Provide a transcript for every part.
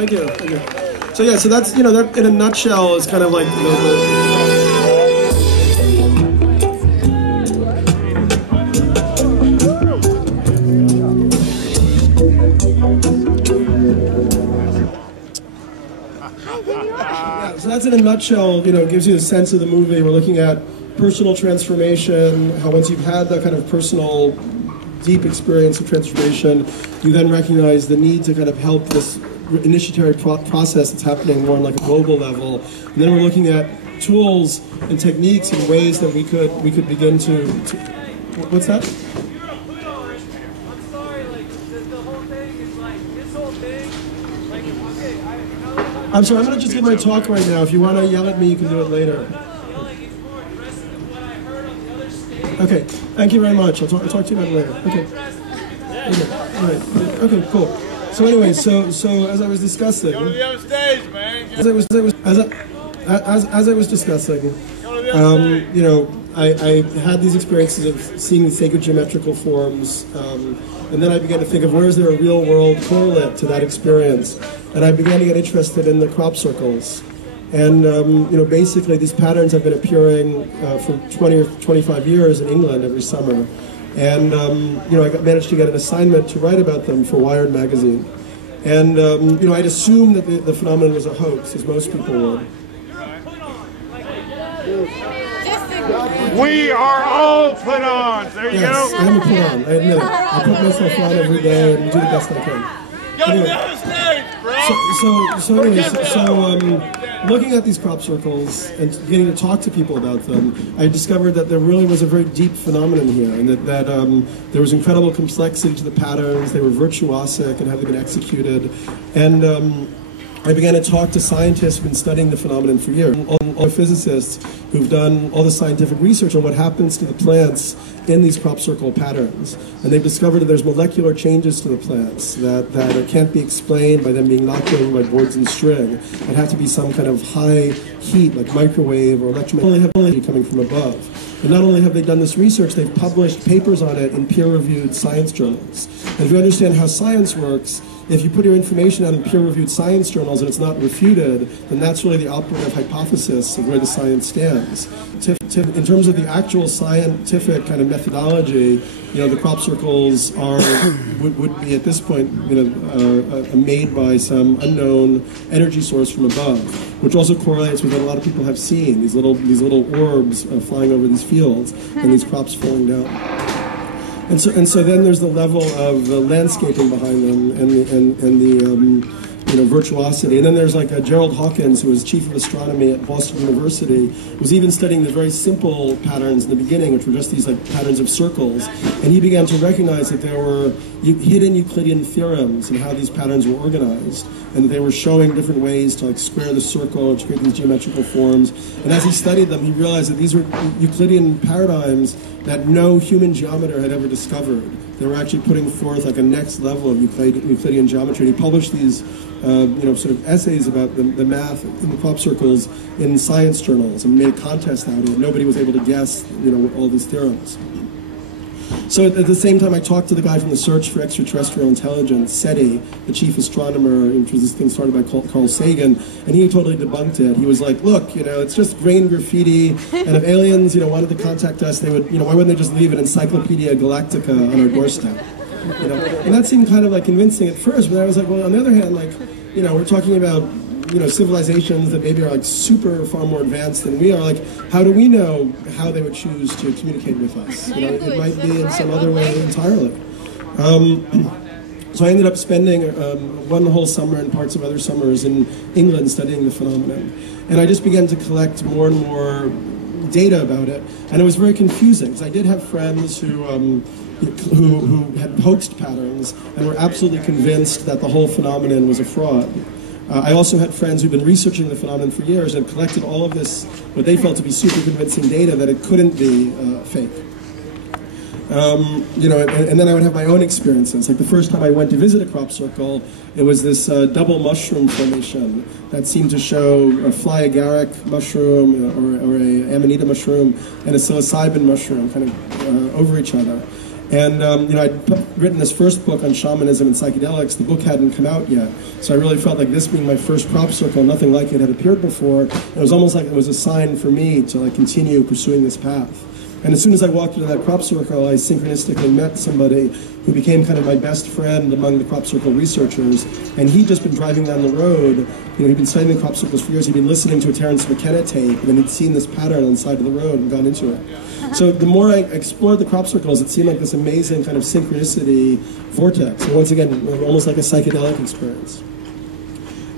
Thank you. Thank you. So yeah, so that's, you know, that in a nutshell is kind of like so that's in a nutshell, you know, gives you a sense of the movie. We're looking at personal transformation, how once you've had that kind of personal, deep experience of transformation, you then recognize the need to kind of help this initiatory process that's happening more on like a global level. And then we're looking at tools and techniques and ways that we could begin to what's that? I'm sorry, I'm going to just give my talk right now. If you want to yell at me, you can do it later. Okay, thank you very much. I'll talk to you about it later. Okay. Okay, all right. Okay, cool. So anyway, so as I was discussing, Go to the other stage, man. as I was discussing, you know, I had these experiences of seeing the sacred geometrical forms, and then I began to think of where is there a real world correlate to that experience, and I began to get interested in the crop circles. And you know, basically these patterns have been appearing for 20 or 25 years in England every summer. And you know, I managed to get an assignment to write about them for Wired magazine. And you know, I'd assumed that the phenomenon was a hoax, as most people would. We are all put on. There you Yes, go. I am a put on, I admit it. I put myself on every day and do the best I can. Go to Anyway. the other stage, bro. So looking at these crop circles and getting to talk to people about them, I discovered that there really was a very deep phenomenon here, and that there was incredible complexity to the patterns. They were virtuosic and how they've been executed. And I began to talk to scientists who've been studying the phenomenon for years, all physicists who've done all the scientific research on what happens to the plants in these crop circle patterns. And they've discovered that there's molecular changes to the plants that can't be explained by them being knocked over by boards and string. It have to be some kind of high heat, like microwave or electromagnetic coming from above. And not only have they done this research, they've published papers on it in peer-reviewed science journals. And if you understand how science works, if you put your information out in peer-reviewed science journals and it's not refuted, then that's really the operative hypothesis of where the science stands. In terms of the actual scientific kind of methodology, you know, the crop circles would be at this point, you know, made by some unknown energy source from above, which also correlates with what a lot of people have seen, these little orbs flying over these fields and these crops falling down. And so then there's the level of the landscaping behind them and the you know, virtuosity. And then there's like Gerald Hawkins, who was chief of astronomy at Boston University, was even studying the very simple patterns in the beginning, which were just these like patterns of circles. And he began to recognize that there were hidden Euclidean theorems in how these patterns were organized, and that they were showing different ways to like square the circle, to create these geometrical forms. And as he studied them, he realized that these were Euclidean paradigms that no human geometer had ever discovered. They were actually putting forth like a next level of Euclidean geometry. And he published these you know, sort of essays about the math in the crop circles in science journals and made a contest out of it. Nobody was able to guess, you know, all these theorems. So at the same time, I talked to the guy from the Search for Extraterrestrial Intelligence, SETI, the chief astronomer, which was this thing started by Carl Sagan, and he totally debunked it. He was like, look, you know, it's just grain graffiti, and if aliens, you know, wanted to contact us, they would, you know, why wouldn't they just leave an Encyclopedia Galactica on our doorstep? You know? And that seemed kind of like convincing at first, but I was like, well, on the other hand, like, you know, we're talking about, you know, civilizations that maybe are like far more advanced than we are. Like, how do we know how they would choose to communicate with us? You know, it might be in some other way entirely. So I ended up spending one whole summer and parts of other summers in England studying the phenomenon. And I just began to collect more and more data about it. And it was very confusing, because I did have friends who had hoaxed patterns and were absolutely convinced that the whole phenomenon was a fraud. I also had friends who'd been researching the phenomenon for years and collected all of this, what they felt to be super convincing data that it couldn't be fake. You know, and then I would have my own experiences. Like the first time I went to visit a crop circle, it was this double mushroom formation that seemed to show a fly agaric mushroom or a amanita mushroom and a psilocybin mushroom kind of over each other. And I'd written this first book on shamanism and psychedelics. The book hadn't come out yet, so I really felt like this being my first crop circle, nothing like it had appeared before. It was almost like it was a sign for me to continue pursuing this path. And as soon as I walked into that crop circle, I synchronistically met somebody who became kind of my best friend among the crop circle researchers. And he'd just been driving down the road. He'd been studying the crop circles for years. He'd been listening to a Terence McKenna tape, and then he'd seen this pattern on the side of the road and gone into it. So the more I explored the crop circles, it seemed like this amazing kind of synchronicity vortex. And once again, almost like a psychedelic experience.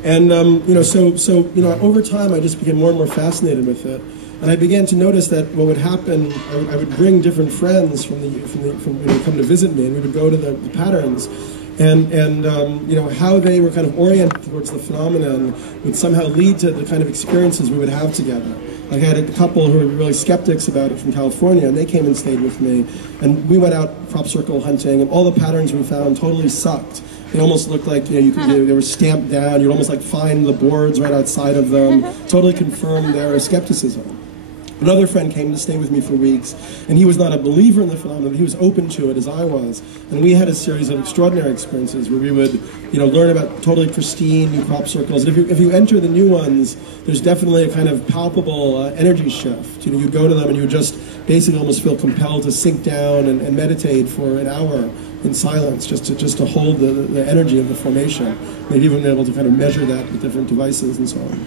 And over time, I just became more and more fascinated with it. And I began to notice that what would happen, I would bring different friends from come to visit me, and we would go to the patterns, and how they were kind of oriented towards the phenomenon would somehow lead to the kind of experiences we would have together. Like I had a couple who were really skeptics about it from California, and they came and stayed with me, and we went out crop circle hunting, and all the patterns we found totally sucked. They almost looked like they were stamped down. You almost find the boards right outside of them. Totally confirmed their skepticism. Another friend came to stay with me for weeks, and he was not a believer in the phenomenon, but he was open to it as I was. And we had a series of extraordinary experiences where we would, learn about totally pristine new crop circles. And if you enter the new ones, there's definitely a kind of palpable energy shift. You go to them and you just basically almost feel compelled to sink down and meditate for an hour in silence, just to hold the energy of the formation. They've even been able to kind of measure that with different devices and so on.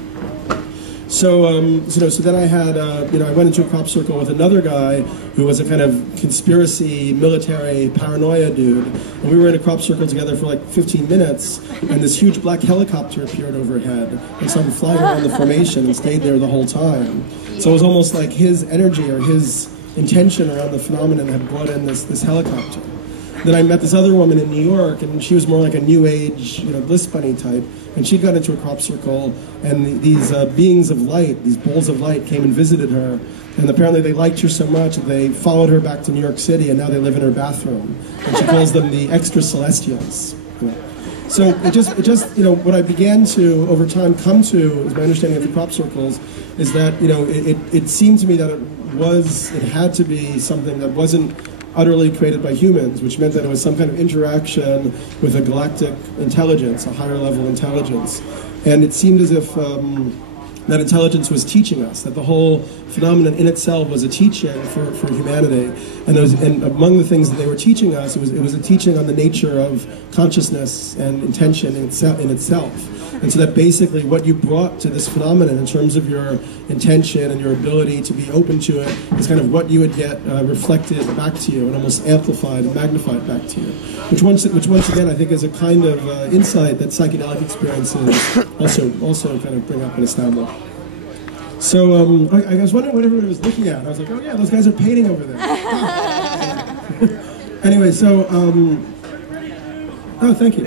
So then I had, I went into a crop circle with another guy who was a kind of conspiracy, military, paranoia dude. And we were in a crop circle together for 15 minutes, and this huge black helicopter appeared overhead and started flying around the formation and stayed there the whole time. So it was almost like his energy or his intention around the phenomenon had brought in this helicopter. Then I met this other woman in New York, and she was more like a new age, bliss bunny type. And she got into a crop circle, and these beings of light, these balls of light, came and visited her. And apparently they liked her so much that they followed her back to New York City, and now they live in her bathroom. And she calls them the extra celestials. So it just what I began to over time come to, as my understanding of the crop circles, is that it seemed to me that it had to be something that wasn't utterly created by humans, which meant that it was some kind of interaction with a galactic intelligence, a higher level intelligence. And it seemed as if that intelligence was teaching us, that the whole phenomenon in itself was a teaching for humanity. And among the things that they were teaching us, it was a teaching on the nature of consciousness and intention in itself. And so that basically what you brought to this phenomenon in terms of your intention and your ability to be open to it is kind of what you would get reflected back to you and almost amplified and magnified back to you. Which once again I think is a kind of insight that psychedelic experiences also kind of bring up and establish. So I was wondering what everybody was looking at. I was like, oh yeah, those guys are painting over there. Anyway, so oh, thank you.